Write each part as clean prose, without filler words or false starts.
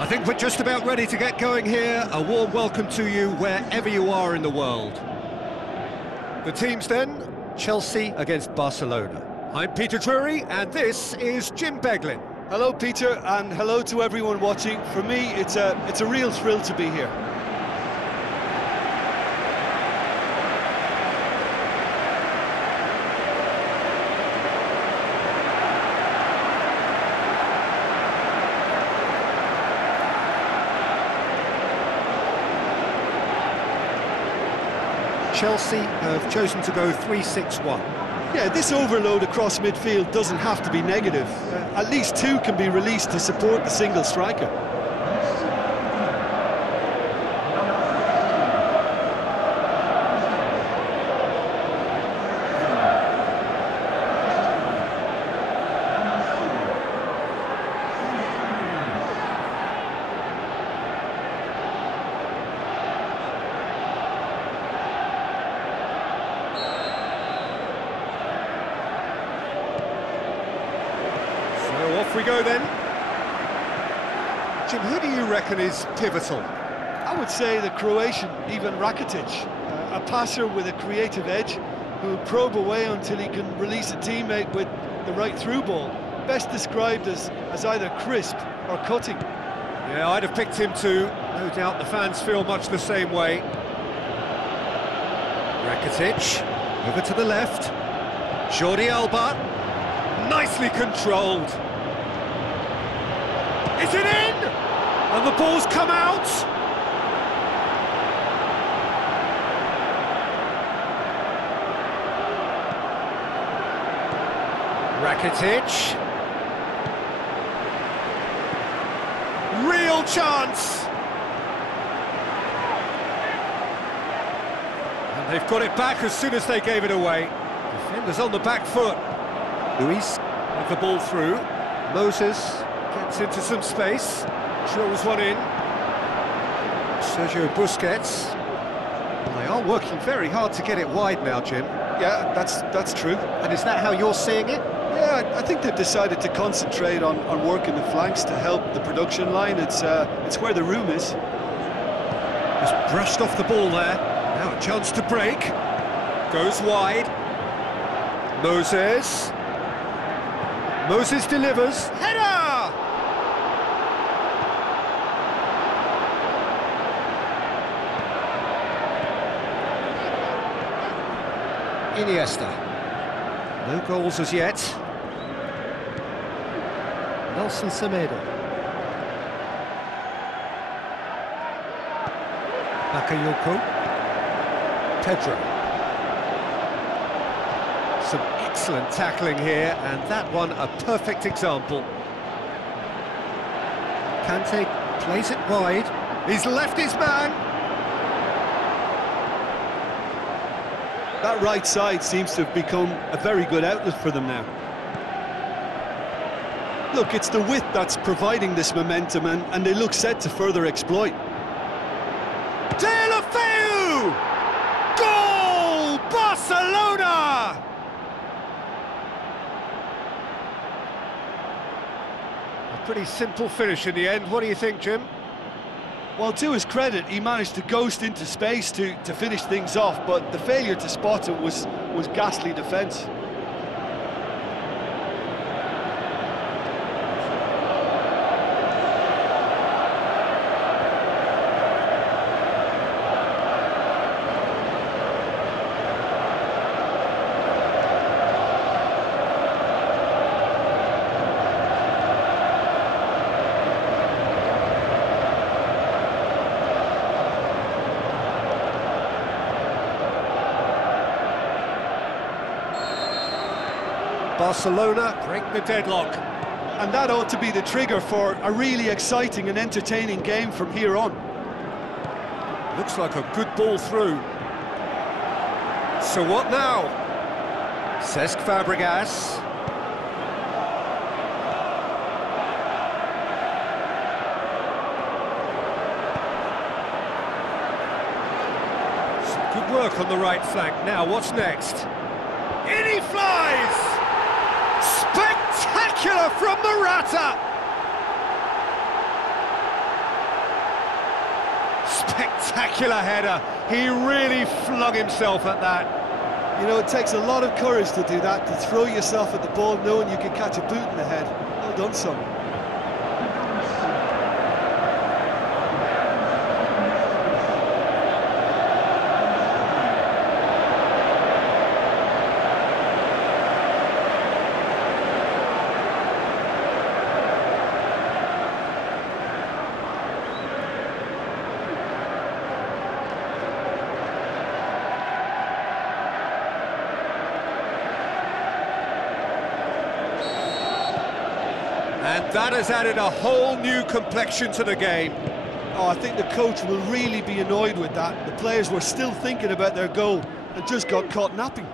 I think we're just about ready to get going here. A warm welcome to you wherever you are in the world. The teams then, Chelsea against Barcelona. I'm Peter Drury, and this is Jim Beglin. Hello, Peter, and hello to everyone watching. For me, it's a real thrill to be here. Chelsea have chosen to go 3-6-1. Yeah, this overload across midfield doesn't have to be negative. At least two can be released to support the single striker. Off we go then. Jim, who do you reckon is pivotal? I would say the Croatian Ivan Rakitic, a passer with a creative edge who'll probe away until he can release a teammate with the right through ball. Best described as either crisp or cutting. Yeah, I'd have picked him too. No doubt the fans feel much the same way. Rakitic, over to the left. Jordi Alba, nicely controlled. Is it in? And the ball's come out. Rakitic. Real chance. And they've got it back as soon as they gave it away. Defenders on the back foot. Luis with the ball through. Moses gets into some space, drills one in. Sergio Busquets. Well, they are working very hard to get it wide now, Jim. Yeah, that's true. And is that how you're seeing it? Yeah, I think they've decided to concentrate on working the flanks to help the production line. It's where the room is. Just brushed off the ball there. Now a chance to break. Goes wide. Moses. Moses delivers. Header! Iniesta. No goals as yet. Nelson Semedo. Bakayoko. Pedro. Some excellent tackling here, and that one a perfect example. Kante plays it wide. He's left his man. That right side seems to have become a very good outlet for them now. Look, it's the width that's providing this momentum, and they look set to further exploit. Deulofeu! Goal! Barcelona! A pretty simple finish in the end. What do you think, Jim? Well, to his credit, he managed to ghost into space to finish things off, but the failure to spot it was ghastly defence. Barcelona break the deadlock. And that ought to be the trigger for a really exciting and entertaining game from here on. Looks like a good ball through. So what now? Cesc Fabregas. Some good work on the right flank. Now, what's next? In he flies! Spectacular from Morata! Spectacular header. He really flung himself at that. You know, it takes a lot of courage to do that, to throw yourself at the ball knowing you can catch a boot in the head. Well done, son. And that has added a whole new complexion to the game. Oh, I think the coach will really be annoyed with that. The players were still thinking about their goal and just got caught napping.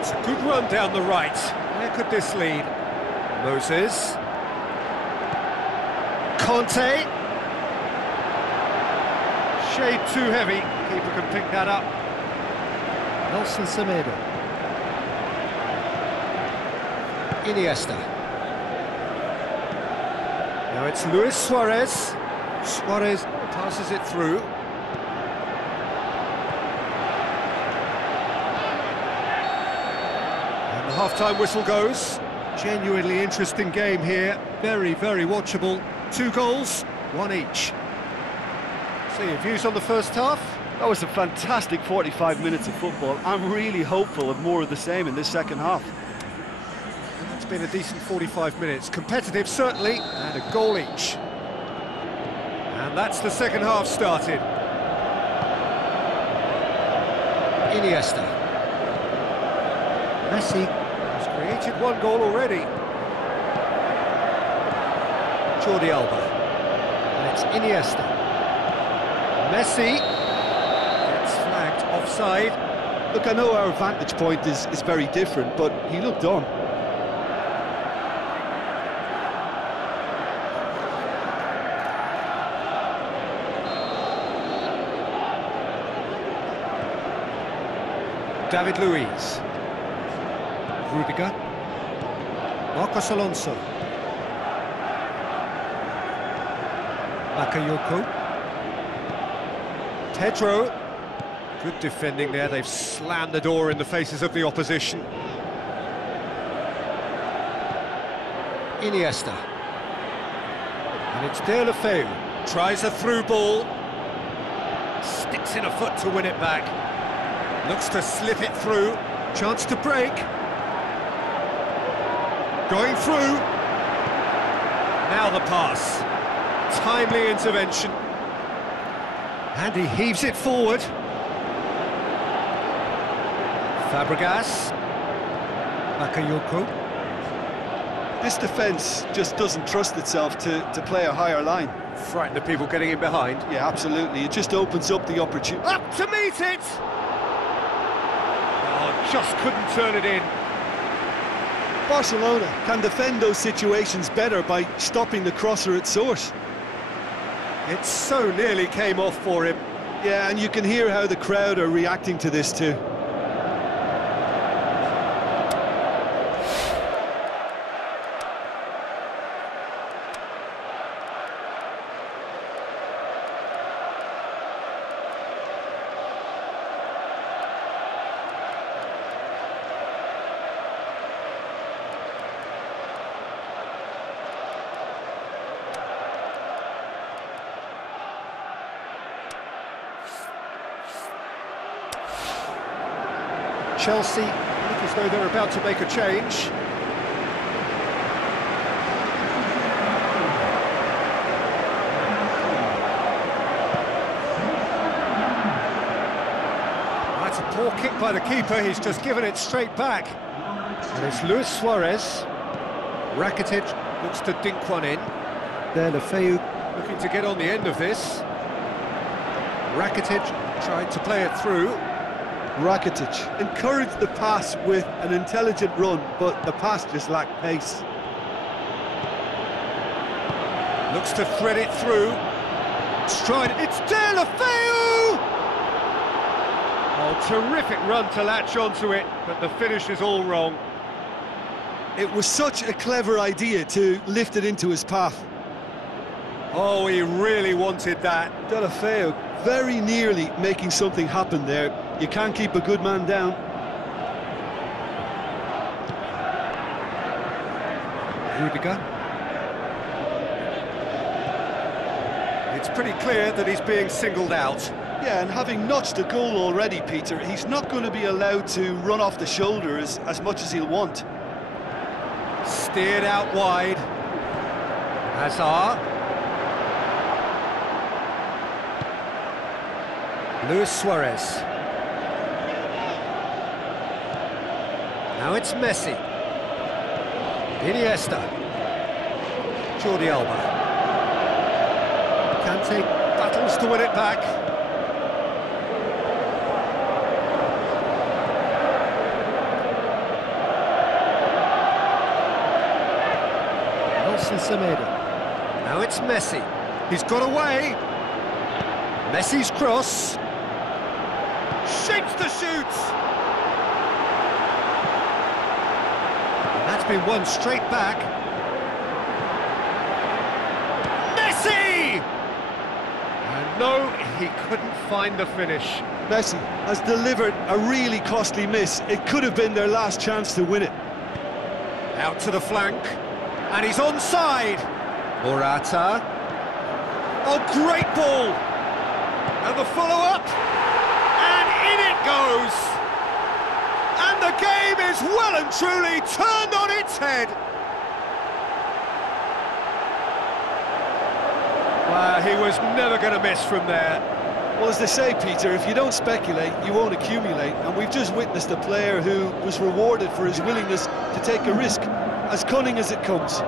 It's a good run down the right. Where could this lead? Moses. Conte. Shade too heavy. Keeper can pick that up. Nelson Semedo. Iniesta. Now it's Luis Suarez. Suarez passes it through. And the half-time whistle goes. Genuinely interesting game here. Very, very watchable. 2 goals, 1 each. So your views on the first half? That was a fantastic 45 minutes of football. I'm really hopeful of more of the same in this second half. It's been a decent 45 minutes. Competitive, certainly, and a goal each. And that's the second half started. Iniesta. Messi. He's created 1 goal already. Jordi Alba. And it's Iniesta. Messi. Gets flagged offside. Look, I know our vantage point is very different, but he looked on. David Luiz. Rudiger. Marcos Alonso. Bakayoko. Pedro. Good defending there. They've slammed the door in the faces of the opposition. Iniesta. And it's De La Feu. Tries a through ball. Sticks in a foot to win it back. Looks to slip it through. Chance to break. Going through. Now the pass. Timely intervention. And he heaves it forward. Fabregas. Bakayoko. This defence just doesn't trust itself to play a higher line. Frighten the people getting in behind. Yeah, absolutely. It just opens up the opportunity. Up to meet it! Oh, just couldn't turn it in. Barcelona can defend those situations better by stopping the crosser at source. It so nearly came off for him. Yeah, and you can hear how the crowd are reacting to this too. Chelsea look as though they're about to make a change. That's a poor kick by the keeper, he's just given it straight back. And it's Luis Suarez. Rakitic looks to dink one in. De La Feu. Looking to get on the end of this. Rakitic tried to play it through. Rakitic encouraged the pass with an intelligent run, but the pass just lacked pace. Looks to thread it through. Stride, it's De La Feu! Oh, terrific run to latch onto it, but the finish is all wrong. It was such a clever idea to lift it into his path. Oh, he really wanted that. Deulofeu very nearly making something happen there. You can't keep a good man down. Rudiger. It's pretty clear that he's being singled out. Yeah, and having notched a goal already, Peter, he's not going to be allowed to run off the shoulder as much as he'll want. Steered out wide. Hazard. Luis Suarez. Now it's Messi. Iniesta. Jordi Alba. Kante battles to win it back. Nelson Semedo. Now it's Messi. He's got away. Messi's cross. Shapes the shoot. And that's been won straight back. Messi! And no, he couldn't find the finish. Messi has delivered a really costly miss. It could have been their last chance to win it. Out to the flank. And he's onside. Morata. Oh, great ball. And the follow-up. And in it goes. And the game is well and truly turned on its head. Well, he was never going to miss from there. Well, as they say, Peter, if you don't speculate, you won't accumulate. And we've just witnessed a player who was rewarded for his willingness to take a risk, as cunning as it comes.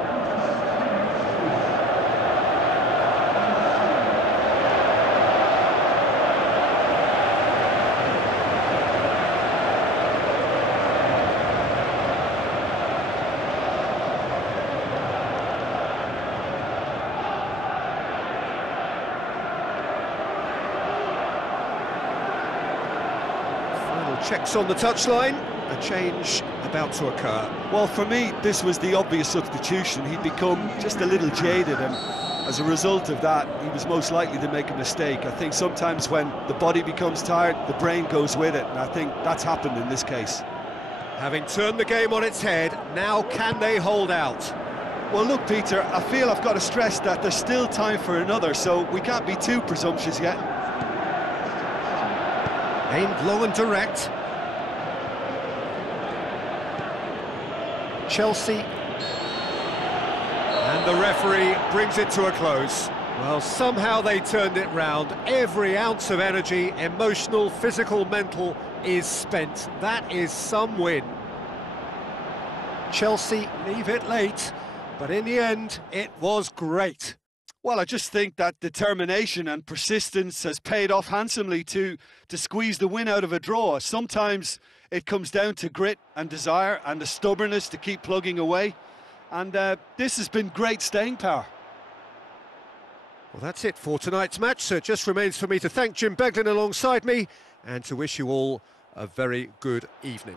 Checks on the touchline, a change about to occur. Well, for me, this was the obvious substitution. He'd become just a little jaded, and as a result of that, he was most likely to make a mistake. I think sometimes when the body becomes tired, the brain goes with it, and I think that's happened in this case. Having turned the game on its head, now can they hold out? Well, look, Peter, I feel I've got to stress that there's still time for another, so we can't be too presumptuous yet. Aimed long and direct. Chelsea. And the referee brings it to a close. Well, somehow they turned it round. Every ounce of energy, emotional, physical, mental, is spent. That is some win. Chelsea leave it late, but in the end, it was great. Well, I just think that determination and persistence has paid off handsomely to squeeze the win out of a draw. Sometimes it comes down to grit and desire and the stubbornness to keep plugging away. And this has been great staying power. Well, that's it for tonight's match, so it just remains for me to thank Jim Beglin alongside me and to wish you all a very good evening.